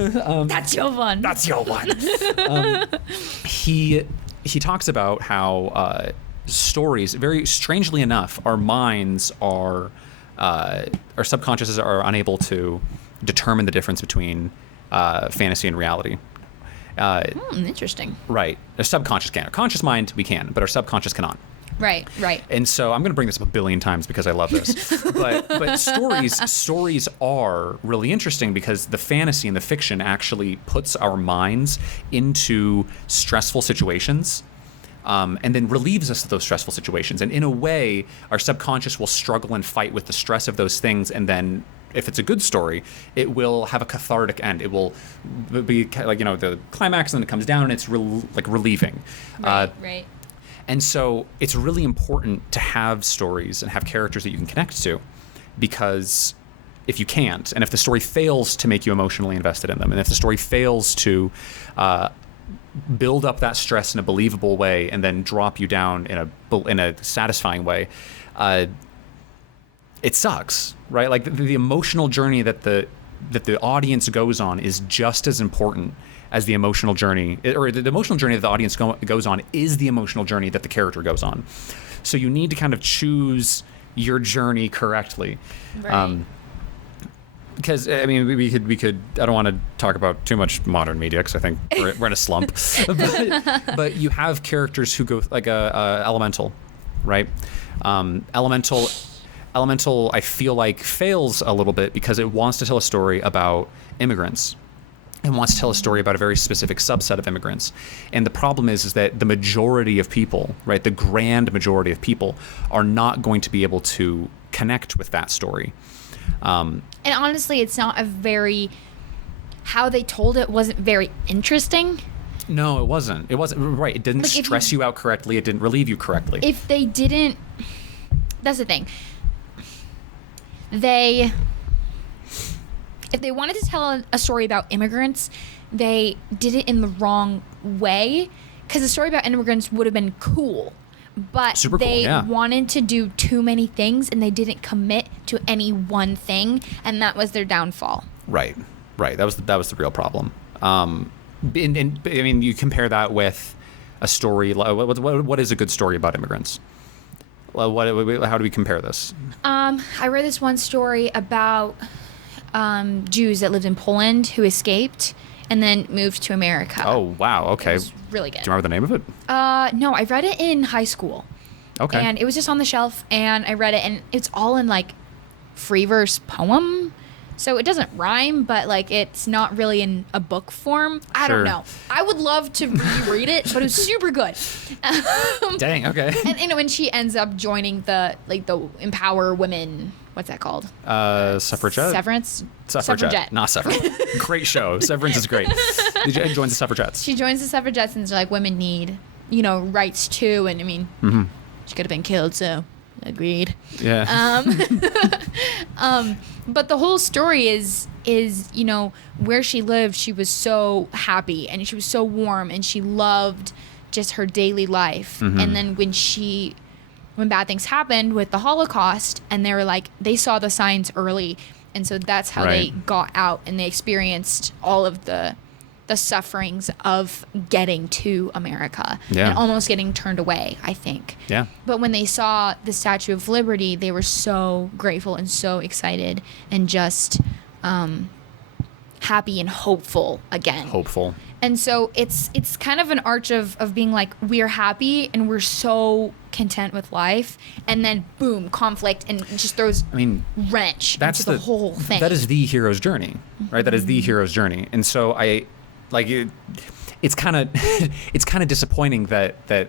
That's your one. That's your one. He talks about how stories, very strangely enough, our minds our subconsciouses are unable to determine the difference between fantasy and reality. Interesting. Right. Our subconscious can. Our conscious mind, we can, but our subconscious cannot. Right. And so I'm going to bring this up a billion times because I love this. but stories are really interesting because the fantasy and the fiction actually puts our minds into stressful situations. And then relieves us of those stressful situations. And in a way, our subconscious will struggle and fight with the stress of those things. And then if it's a good story, it will have a cathartic end. It will be like, the climax, and then it comes down and it's relieving. Right. And so it's really important to have stories and have characters that you can connect to, because if you can't, and if the story fails to make you emotionally invested in them, and if the story fails to build up that stress in a believable way and then drop you down in a satisfying way, it sucks, right? Like the emotional journey that the audience goes on is just as important as the emotional journey, or the emotional journey that the audience goes on is the emotional journey that the character goes on. So you need to kind of choose your journey correctly. Right. Because I mean, we could. I don't want to talk about too much modern media because I think we're in a slump. but you have characters who go like Elemental, right? Elemental, I feel like fails a little bit because it wants to tell a story about immigrants. It wants to tell a story about a very specific subset of immigrants. And the problem is that the majority of people, right, the grand majority of people, are not going to be able to connect with that story. And honestly, it's not how they told it wasn't very interesting. No, it wasn't. It wasn't, right. It didn't stress you out correctly. It didn't relieve you correctly. If they didn't, that's the thing. if they wanted to tell a story about immigrants, they did it in the wrong way, because the story about immigrants would have been cool, but Super cool, they yeah. wanted to do too many things and they didn't commit to any one thing, and that was their downfall. Right. That was the real problem. I mean, you compare that with a story. What is a good story about immigrants? How do we compare this? I read this one story about Jews that lived in Poland who escaped and then moved to America. Oh, wow. Okay. It was really good. Do you remember the name of it? No, I read it in high school. Okay. And it was just on the shelf, and I read it, and it's all in like free verse poem. So it doesn't rhyme, but like it's not really in a book form. I Sure. don't know. I would love to reread it, but it was super good. Dang. Okay. And you know, when she ends up joining the Empower Women, what's that called? Suffragette. Suffragette. Not suffragette. Great show. Severance is great. She joins the suffragettes. She joins the suffragettes, and they're like, women need, rights too. And I mean, she could have been killed, so agreed. Yeah. But the whole story is where she lived, she was so happy and she was so warm and she loved just her daily life. And then when bad things happened with the Holocaust, and they were like, they saw the signs early, and so that's how they got out, and they experienced all of the sufferings of getting to America and almost getting turned away, I think. Yeah. But when they saw the Statue of Liberty, they were so grateful and so excited and just happy and hopeful again. Hopeful. And so it's kind of an arch of being like, we're happy and we're so content with life, and then boom, conflict, and it just throws wrench into the whole thing. That is the hero's journey, right? That is the hero's journey. And so it's kind of disappointing that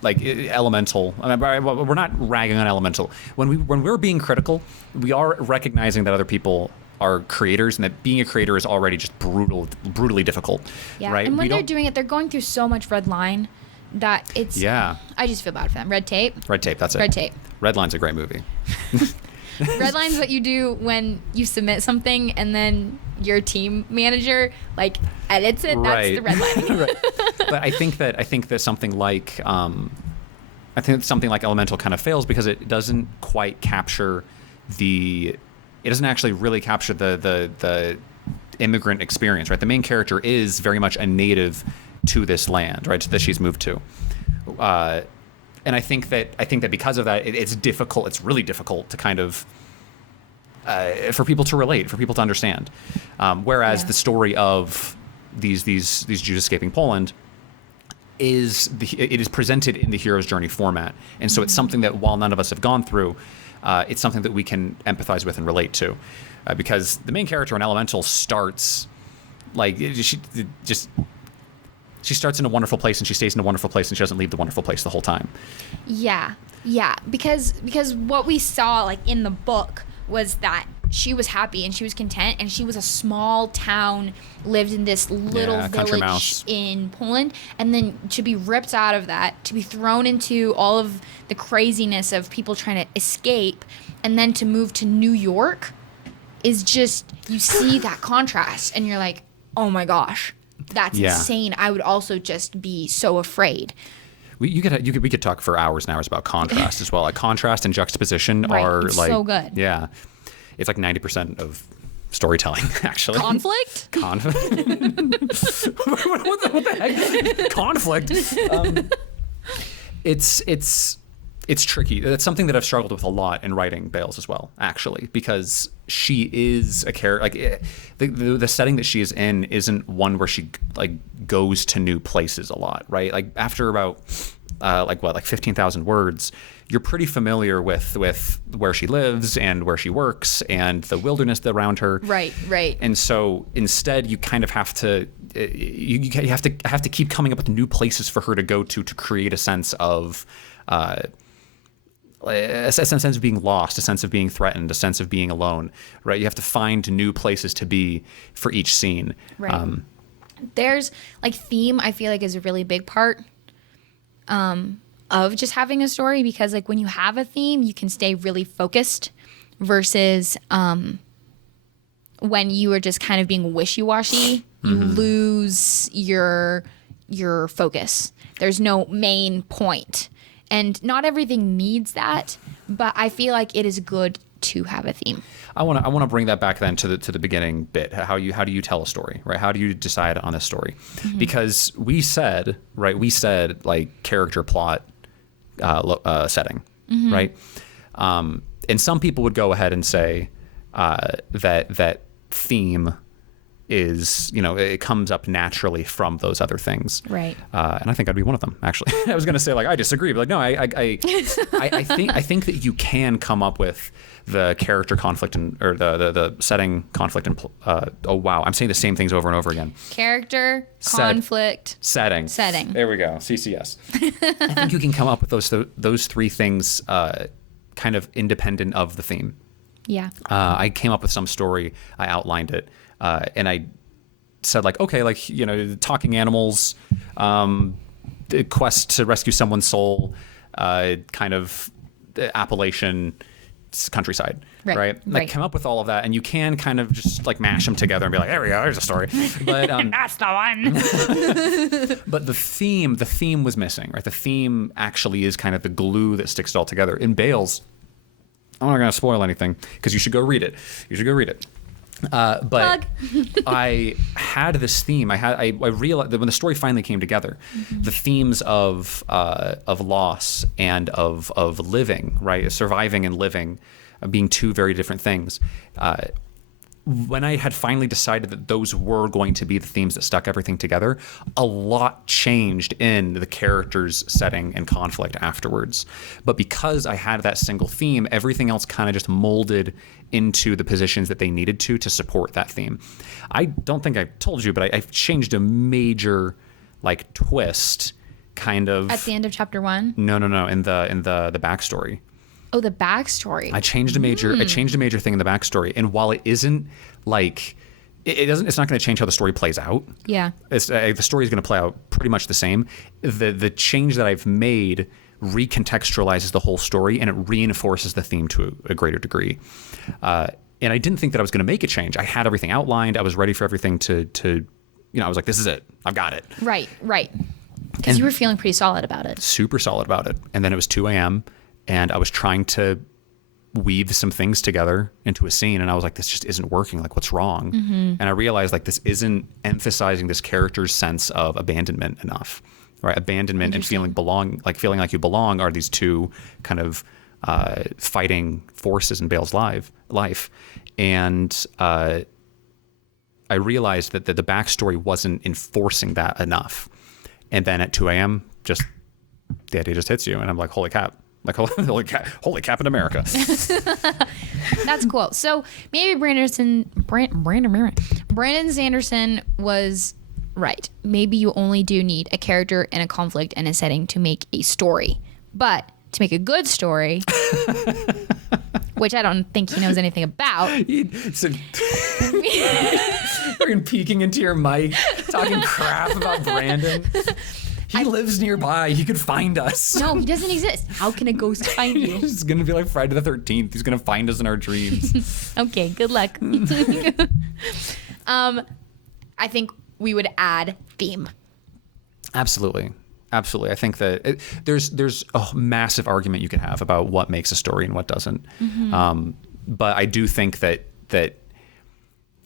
like Elemental. I mean, we're not ragging on Elemental. When we're being critical, we are recognizing that other people are creators, and that being a creator is already just brutally difficult. Yeah, right? And when they're doing it, they're going through so much red line that it's. Yeah. I just feel bad for them. Red tape. That's it. Red tape. Red Line's a great movie. Red line's what you do when you submit something and then your team manager edits it. That's the red line. Right. But I think that something like Elemental kind of fails because it doesn't quite capture it doesn't actually really capture the immigrant experience, right? The main character is very much a native to this land, right, that she's moved to. And I think that because of that, it's difficult. It's really difficult to kind of for people to relate, for people to understand. Whereas the story of these Jews escaping Poland it is presented in the hero's journey format, and so it's something that, while none of us have gone through, it's something that we can empathize with and relate to, because the main character in Elemental starts she starts in a wonderful place and she stays in a wonderful place and she doesn't leave the wonderful place the whole time. Yeah, because what we saw in the book was that she was happy and she was content, and she was a small town, lived in this little country village mouse in Poland, and then to be ripped out of that, to be thrown into all of the craziness of people trying to escape, and then to move to New York is just, you see that contrast and you're like, oh my gosh, that's insane. I would also just be so afraid. We could talk for hours and hours about contrast as well. Like contrast and juxtaposition are it's so good. Yeah, it's like 90% of storytelling, actually. Conflict? Conflict. what the heck? Conflict. It's tricky. That's something that I've struggled with a lot in writing Bales as well, actually, because she is a character. The setting that she is in isn't one where she goes to new places a lot, right? Like after about 15,000 words, you're pretty familiar with where she lives and where she works and the wilderness around her. Right. And so instead, you kind of have to you have to keep coming up with new places for her to go to create a sense of. A sense of being lost, a sense of being threatened, a sense of being alone, right? You have to find new places to be for each scene. Right. There's theme, I feel is a really big part of just having a story, because when you have a theme, you can stay really focused versus when you are just kind of being wishy-washy, you lose your focus. There's no main point. And not everything needs that, but I feel like it is good to have a theme. I want to bring that back then to the beginning bit. How do you tell a story, right? How do you decide on a story? Because we said like character, plot, setting, right? And some people would go ahead and say that theme is, it comes up naturally from those other things. Right. And I think I'd be one of them, actually. I was going to say, like, I disagree, but like, no, I think that you can come up with the character conflict or the setting conflict and oh wow, I'm saying the same things over and over again. Character, conflict, setting. There we go. CCS. I think you can come up with those three things kind of independent of the theme. Yeah. I came up with some story, I outlined it, and I said, like, okay, like, talking animals, the quest to rescue someone's soul, kind of Appalachian countryside, right? Like, come up with all of that, and you can kind of just like mash them together and be like, there we go, there's a story. But that's the one. but the theme was missing, right? The theme actually is kind of the glue that sticks it all together. In Bales, I'm not going to spoil anything because you should go read it. But I had this theme. I realized that when the story finally came together, the themes of loss and of living, right, surviving and living, being two very different things. When I had finally decided that those were going to be the themes that stuck everything together, a lot changed in the characters, setting, and conflict afterwards. But because I had that single theme, everything else kind of just molded into the positions that they needed to support that theme. I don't think I told you, but I've changed a major like twist, kind of at the end of chapter 1. No, in the backstory. Oh, the backstory. I changed a major thing in the backstory, and while it isn't like it's not going to change how the story plays out. Yeah, the story is going to play out pretty much the same. The change that I've made recontextualizes the whole story, and it reinforces the theme to a greater degree. And I didn't think that I was going to make a change. I had everything outlined. I was ready for everything to I was like, this is it. I've got it. Right. Because you were feeling pretty solid about it. Super solid about it. And then it was 2 a.m. and I was trying to weave some things together into a scene, and I was like, this just isn't working. Like, what's wrong? And I realized, like, this isn't emphasizing this character's sense of abandonment enough, right? Abandonment and feeling like you belong are these two kind of fighting forces in Bale's life. And I realized that the backstory wasn't enforcing that enough. And then at 2 a.m., just the idea just hits you, and I'm like, holy cap. Like, holy cap in America. That's cool. So maybe Brandon Sanderson was right. Maybe you only do need a character and a conflict and a setting to make a story. But to make a good story, which I don't think he knows anything about. Freaking peeking into your mic, talking crap about Brandon. He lives nearby. He could find us. No, he doesn't exist. How can a ghost find you? He's going to be like Friday the 13th. He's going to find us in our dreams. Okay, good luck. I think we would add theme. Absolutely. I think that there's a massive argument you could have about what makes a story and what doesn't. But I do think that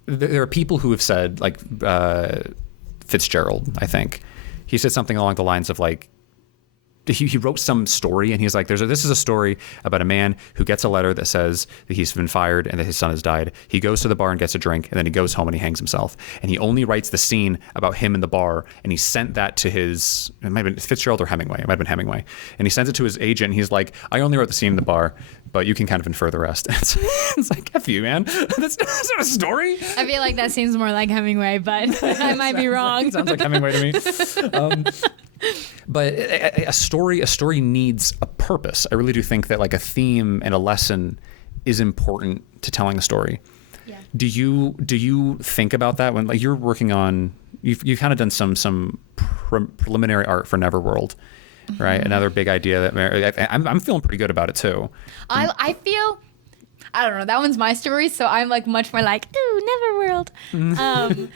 there are people who have said, like Fitzgerald, I think, he said something along the lines of, like, he wrote some story, and he's like, this is a story about a man who gets a letter that says that he's been fired and that his son has died. He goes to the bar and gets a drink, and then he goes home and he hangs himself. And he only writes the scene about him in the bar, and he sent that to it might have been Fitzgerald or Hemingway. It might have been Hemingway. And he sends it to his agent, and he's like, I only wrote the scene in the bar, but you can kind of infer the rest. It's like, F you, man. That's not a story. I feel like that seems more like Hemingway, but I might be wrong. Sounds like Hemingway to me. But a story needs a purpose. I really do think that, like, a theme and a lesson is important to telling a story. Yeah. Do you think about that when, like, you're working on? You've kind of done some preliminary art for Neverworld, right? Another big idea that I'm feeling pretty good about it too. I I don't know. That one's my story, so I'm like much more like, ooh, Neverworld.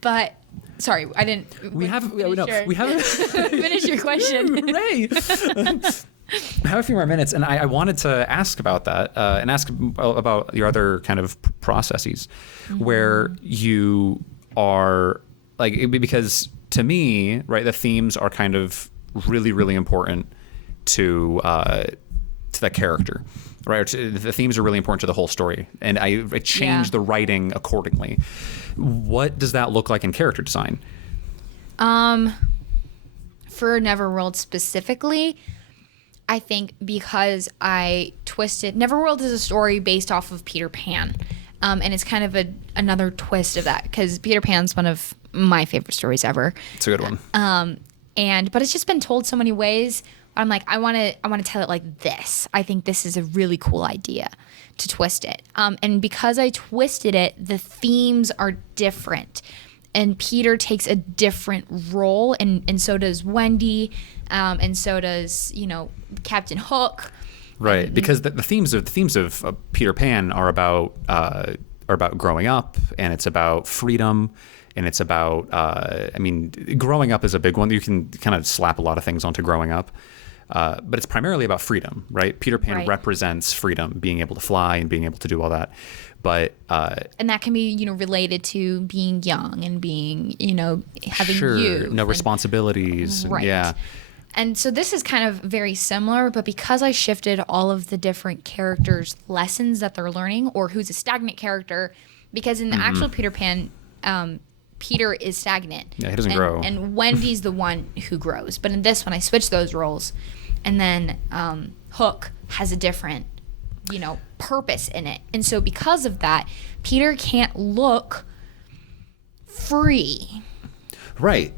But sorry, I didn't. We haven't Finish your question. Ray. I have a few more minutes, and I wanted to ask about that and ask about your other kind of processes where you are like, because to me, right, the themes are kind of really, really important to that character, right? The themes are really important to the whole story, and I changed the writing accordingly. What does that look like in character design? For Neverworld specifically, I think because I twisted... Neverworld is a story based off of Peter Pan. And it's kind of another twist of that, because Peter Pan's one of my favorite stories ever. It's a good one. But it's just been told so many ways. I'm like, I want to tell it like this. I think this is a really cool idea to twist it. And because I twisted it, the themes are different. And Peter takes a different role, and so does Wendy, and so does, Captain Hook. Right, because the themes of Peter Pan are about growing up, and it's about freedom, and it's about growing up is a big one. You can kind of slap a lot of things onto growing up, but it's primarily about freedom, right? Peter Pan represents freedom, being able to fly and being able to do all that. But and that can be related to being young and being having youth, no responsibilities, right? Yeah. And so this is kind of very similar, but because I shifted all of the different characters' lessons that they're learning, or who's a stagnant character, because in the actual Peter Pan, Peter is stagnant. Yeah, he doesn't grow. And Wendy's the one who grows. But in this one, I switched those roles, and then Hook has a different purpose in it. And so because of that, Peter can't look free. Right.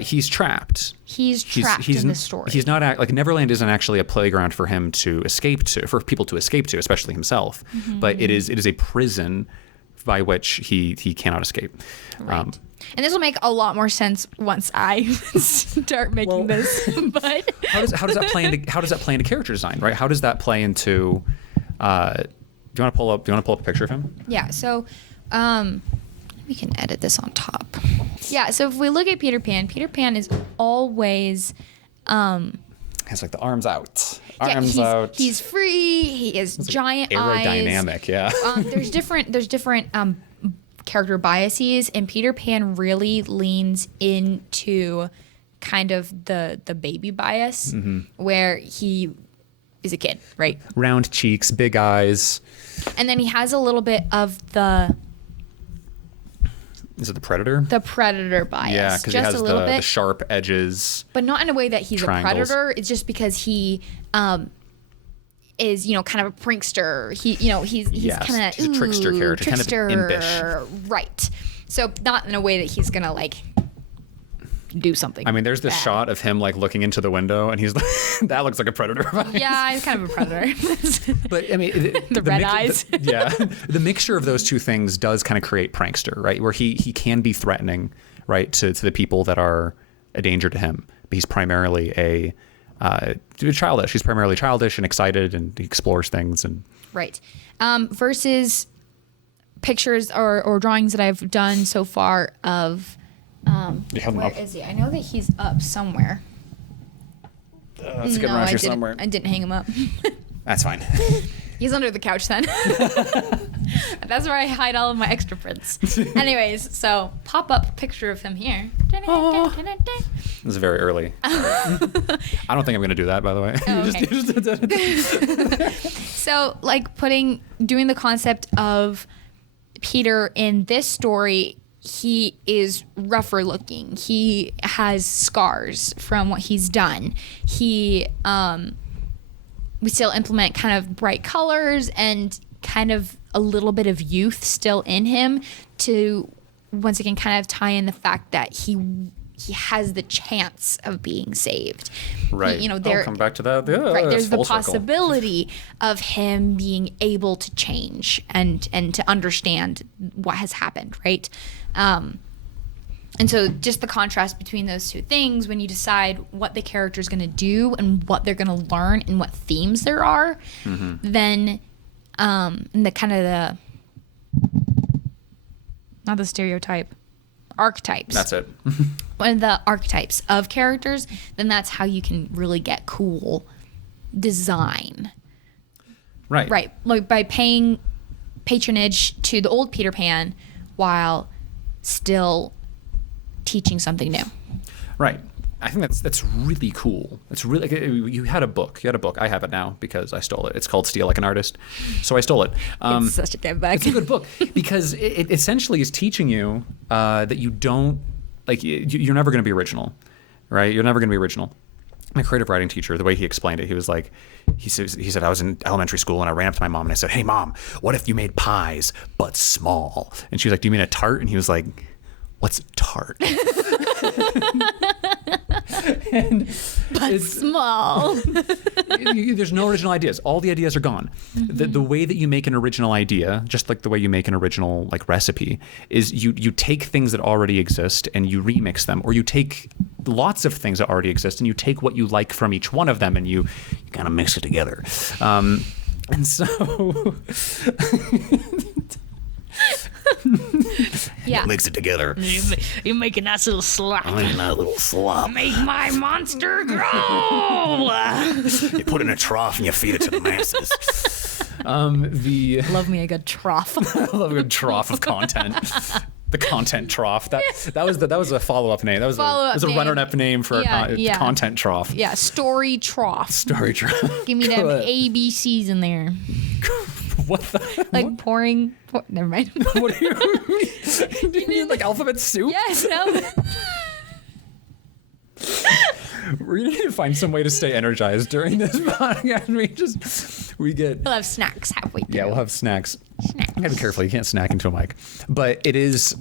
He's trapped. He's trapped in the story. He's not like Neverland isn't actually a playground for him to escape to, for people to escape to, especially himself. But it is a prison by which he cannot escape. Right. And this will make a lot more sense once I start making this. But how does that play into character design, right? How does that play into? Do you want to pull up a picture of him? Yeah. So, we can edit this on top. Yeah. So if we look at Peter Pan is always. Has like the arms out. He's free. He has giant eyes. Aerodynamic. Yeah. There's different character biases, and Peter Pan really leans into kind of the baby bias, where he is a kid, right? Round cheeks, big eyes. And then he has a little bit of the... Is it the predator? The predator bias. Yeah, because he has the sharp edges. But not in a way that he's triangles. A predator. It's just because he is, kind of a prankster. He's kind of... He's a trickster character, trickster, kind of impish. Right. So not in a way that he's going to, do something. I mean, there's this shot of him looking into the window, and he's like, that looks like a predator. Yeah, he's kind of a predator. But I mean, the red eyes. The mixture of those two things does kind of create prankster, right? Where he can be threatening, right, to the people that are a danger to him. But he's primarily childish. He's primarily childish and excited, and he explores things. And right. Versus pictures or drawings that I've done so far of. Where is he? I know that he's up somewhere. Let's get around here somewhere. I didn't hang him up. That's fine. He's under the couch then. That's where I hide all of my extra prints. Anyways, so pop up picture of him here. This is very early. I don't think I'm going to do that, by the way. Oh, okay. So, doing the concept of Peter in this story, he is rougher looking. He has scars from what he's done. We still implement kind of bright colors and kind of a little bit of youth still in him to once again kind of tie in the fact that he has the chance of being saved. Right. I'll come back to that. Yeah, right. There's the circle. possibility of him being able to change and to understand what has happened. Right. And so just the contrast between those two things, when you decide what the character's going to do and what they're going to learn and what themes there are, then and the kind of not the stereotype, archetypes. That's it. One of the archetypes of characters, then that's how you can really get cool design. Right. Right. Like by paying patronage to the old Peter Pan while still teaching something new. Right. I think that's really cool. It's really, you had a book. I have it now because I stole it. It's called Steal Like an Artist. So I stole it. It's such a good book. It's a good book because it essentially is teaching you that you don't, like, you're never going to be original, right? You're never going to be original. My creative writing teacher, the way he explained it, he was like, he said, I was in elementary school and I ran up to my mom and I said, hey, Mom, what if you made pies but small? And she was like, do you mean a tart? And he was like, what's a tart? But small. There's no original ideas. All the ideas are gone. Mm-hmm. The way that you make an original idea, just like the way you make an original like recipe, is you take things that already exist and you remix them, or you take lots of things that already exist and you take what you like from each one of them and you kind of mix it together. And so Yeah. Mix it together. You make a nice little slop. I mean, a little slop. Make my monster grow. You put it in a trough and you feed it to the masses. Love me a good trough. I love a good trough of content. The content trough. That was a follow-up name. That was a name. runner-up name for a content trough. Yeah, story trough. Story trough. Give me them ABCs in there. What the? Like pouring. Never mind. What do you mean? Do you mean like alphabet soup? Yes, no. We need to find some way to stay energized during this podcast. We get. We'll have snacks halfway through. Yeah, we'll have snacks. You gotta be careful. You can't snack into a mic. But it's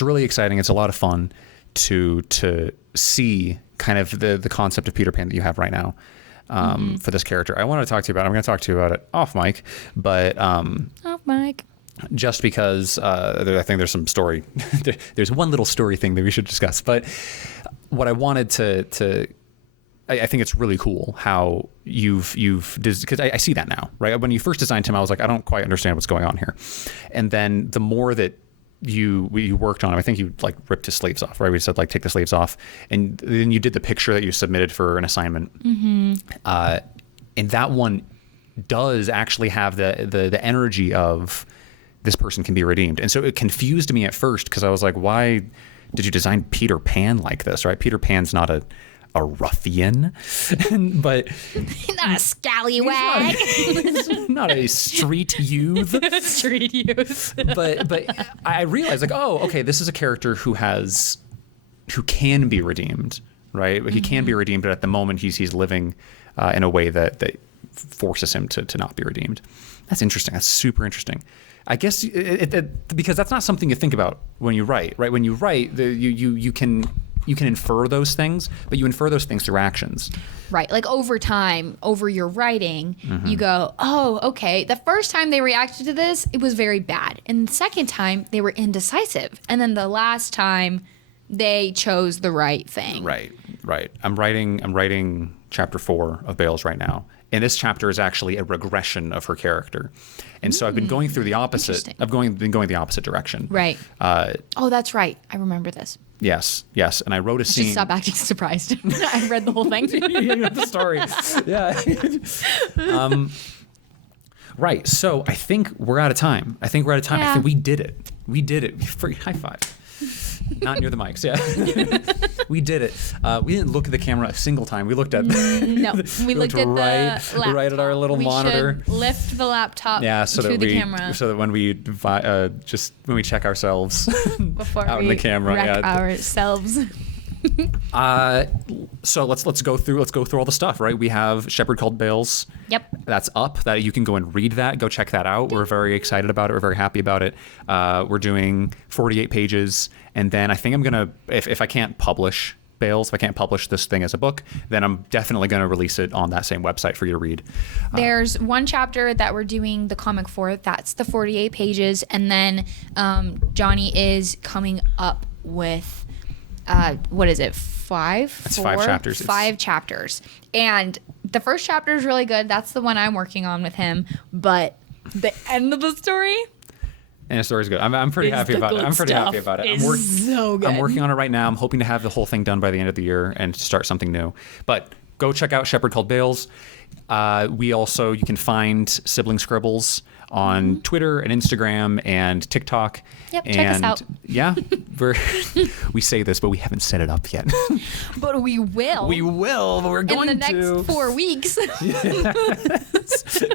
really exciting. It's a lot of fun to see kind of the concept of Peter Pan that you have right now. For this character, I want to talk to you about it. I'm going to talk to you about it off mic, but Off mic. just because I think there's some story. There's one little story thing that we should discuss. But what I wanted I think it's really cool how you've because I see that now, right? When you first designed him, I was like, I don't quite understand what's going on here. And then the more that we worked on him, I think you like ripped his sleeves off, right? We said like take the sleeves off, and then you did the picture that you submitted for an assignment. Mm-hmm. And that one does actually have the energy of this person can be redeemed. And so it confused me at first because I was like, why did you design Peter Pan like this, right? Peter Pan's not a ruffian, but Not a scallywag. he's not a street youth. Street youth. But I realized like, oh, okay, this is a character who can be redeemed, right? He can be redeemed, but at the moment he's living in a way that forces him to not be redeemed. That's interesting. That's super interesting. I guess because that's not something you think about when you write, right? When you write, you can infer those things, but you infer those things through actions. Right. Like over time, over your writing, you go, oh, okay. The first time they reacted to this, it was very bad. And the second time, they were indecisive. And then the last time, they chose the right thing. Right. I'm writing chapter 4 of Bales right now. And this chapter is actually a regression of her character. And so I've been going through the opposite. Been going the opposite direction. Right. Oh, that's right. I remember this. Yes. And I wrote a scene. Just stop acting surprised. I read the whole thing. You know the story. Yeah. Right. So I think we're out of time. I think Yeah. we did it. Free high five. Not near the mics. Yeah. We did it. We didn't look at the camera a single time. We looked at No, we looked at the laptop. right at our little monitor. Should lift the laptop So to that the camera so that when we when we check ourselves before out we in the camera, wreck ourselves. So let's go through all the stuff, right? We have Shepherd Called Bales. Yep. That's up. That you can go and read that. Go check that out. We're very excited about it. We're very happy about it. We're doing 48 pages, and then I think I'm gonna, if I can't publish Bales, if I can't publish this thing as a book, then I'm definitely gonna release it on that same website for you to read. There's one chapter that we're doing the comic for. That's the 48 pages, and then Johnny is coming up with what is it? Five? It's 5 chapters. 5 chapters. And the first chapter is really good. That's the one I'm working on with him. But the end of the story, And the story's good. I'm pretty happy about it. I'm pretty happy about it. so good. I'm working on it right now. I'm hoping to have the whole thing done by the end of the year and start something new. But go check out Shepherd Called Bales. You can find Sibling Scribbles on Twitter and Instagram and TikTok. Yep, check us out. Yeah, we say this, but we haven't set it up yet. But we will. We will, but we're going in the next 4 weeks.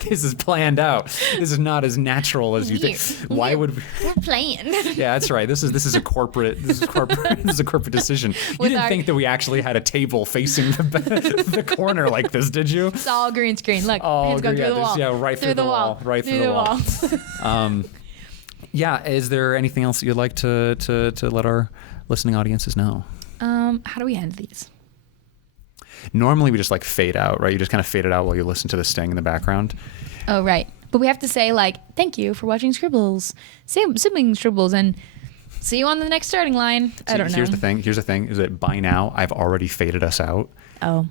This is planned out. This is not as natural as you think. Why would we're playing? Yeah, that's right. This is a corporate decision. You didn't think that we actually had a table facing the corner like this, did you? It's all green screen. Look, it's going through the wall. Yeah, right through the wall. Right through the wall. Yeah, is there anything else that you'd like to let our listening audiences know? How do we end these? Normally we just like fade out, right? You just kind of fade it out while you listen to the sting in the background. Oh, right. But we have to say, like, thank you for watching Scribbles, Sibling Scribbles, and see you on the next starting line. I don't know. Here's the thing, is that by now I've already faded us out. Oh.